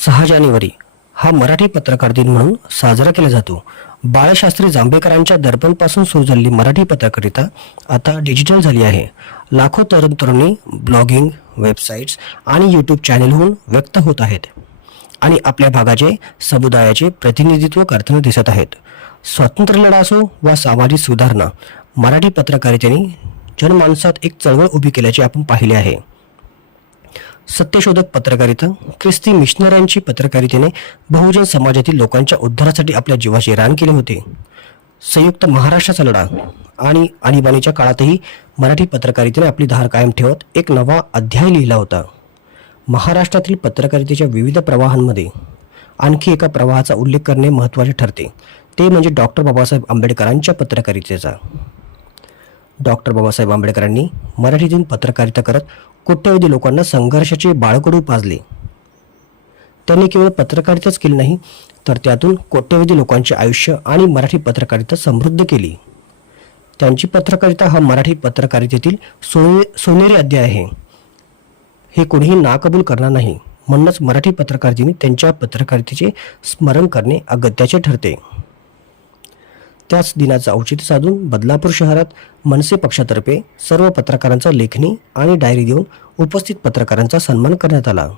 सहा जानेवारी हा मराठी पत्रकार दिन म्हणून साजरा केला जातो. बाळशास्त्री जांभेकरांच्या दर्पणपासून सुरू झालेली मराठी पत्रकारिता आता डिजिटल झाली आहे. लाखो तरुण तरुणी ब्लॉगिंग वेबसाईट्स आणि यूट्यूब चॅनेलहून व्यक्त होत आहेत. आणि आपल्या भागाचे समुदायाचे प्रतिनिधित्व करताना दिसत आहेत. स्वातंत्र्य लढा असो वा सामाजिक सुधारणा मराठी पत्रकारितेने जनमानसात एक चळवळ उभी केल्याचे आपण पाहिले आहे. सत्यशोधक पत्रकारिता ख्रिस्ती मिशनऱ्यांची पत्रकारितेने बहुजन समाजातील लोकांच्या उद्धारासाठी आपल्या जीवाचे रान केले होते. संयुक्त महाराष्ट्राचा लढा आणि आणीबाणीच्या काळातही मराठी पत्रकारितेने आपली धार कायम ठेवत एक नवा अध्याय लिहिला होता. महाराष्ट्रातील पत्रकारितेच्या विविध प्रवाहांमध्ये आणखी एका प्रवाहाचा उल्लेख करणे महत्त्वाचे ठरते. ते म्हणजे डॉक्टर बाबासाहेब आंबेडकरांच्या पत्रकारितेचा. डॉक्टर बाबासाहेब आंबेडकरांनी मराठीतून पत्रकारिता करत कोट्यवधी लोकांना संघर्षाचे बाळकडू पाजले. त्यांनी केवळ पत्रकारिताच केली नाही तर त्यातून कोट्यवधी लोकांचे आयुष्य आणि मराठी पत्रकारिता समृद्ध केली. त्यांची पत्रकारिता हा मराठी पत्रकारितेतील सोने सोनेरी अध्याय आहे. हे कोणीही नाकबूल करणार नाही म्हणूनच मराठी पत्रकारितेने त्यांच्या पत्रकारितेचे स्मरण करणे अगत्याचे ठरते. त्याच दिनाचं औचित्य साधून बदलापूर शहरात मनसे पक्षातर्फे सर्व पत्रकारांचा लेखणी आणि डायरी देऊन उपस्थित पत्रकारांचा सन्मान करण्यात आला.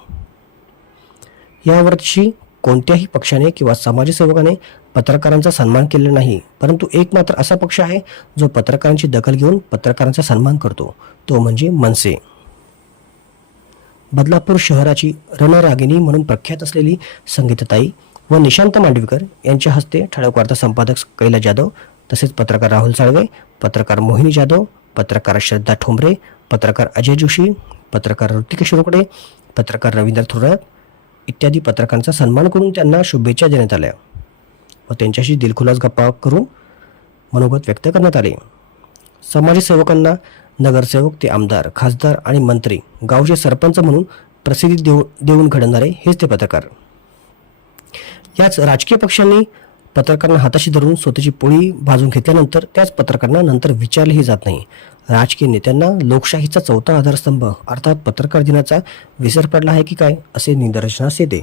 यावर्षी कोणत्याही पक्षाने किंवा समाजसेवकाने पत्रकारांचा सन्मान केला नाही परंतु एक मात्र असा पक्ष आहे जो पत्रकारांची दखल घेऊन पत्रकारांचा सन्मान करतो तो म्हणजे मनसे. बदलापूर शहराची रणरागिणी म्हणून प्रख्यात असलेली संगीतताई व निशांत मांडवीकर यांच्या हस्ते ठळक वार्ता संपादक कैला जाधव तसेच पत्रकार राहुल साळवे पत्रकार मोहिनी जाधव पत्रकार श्रद्धा ठोंबरे पत्रकार अजय जोशी पत्रकार ऋतिकेश रोकडे पत्रकार रवींद्र थोरात इत्यादी पत्रकारांचा सन्मान करून त्यांना शुभेच्छा देण्यात आल्या व त्यांच्याशी दिलखुलास गप्पा करून मनोगत व्यक्त करण्यात आले. समाजसेवकांना नगरसेवक ते आमदार खासदार आणि मंत्री गावचे सरपंच म्हणून प्रसिद्धी देऊ देऊन घडवणारे हेच ते पत्रकार. याच राजकीय पक्षांनी पत्रकारांना हाताशी धरून स्वतःची पोळी भाजून घेतल्यानंतर त्याच पत्रकारांना नंतर विचारलेही जात नाही. राजकीय नेत्यांना लोकशाहीचा चौथा आधारस्तंभ अर्थात पत्रकार दिनाचा विसर पडला आहे की काय असे निदर्शनास येते.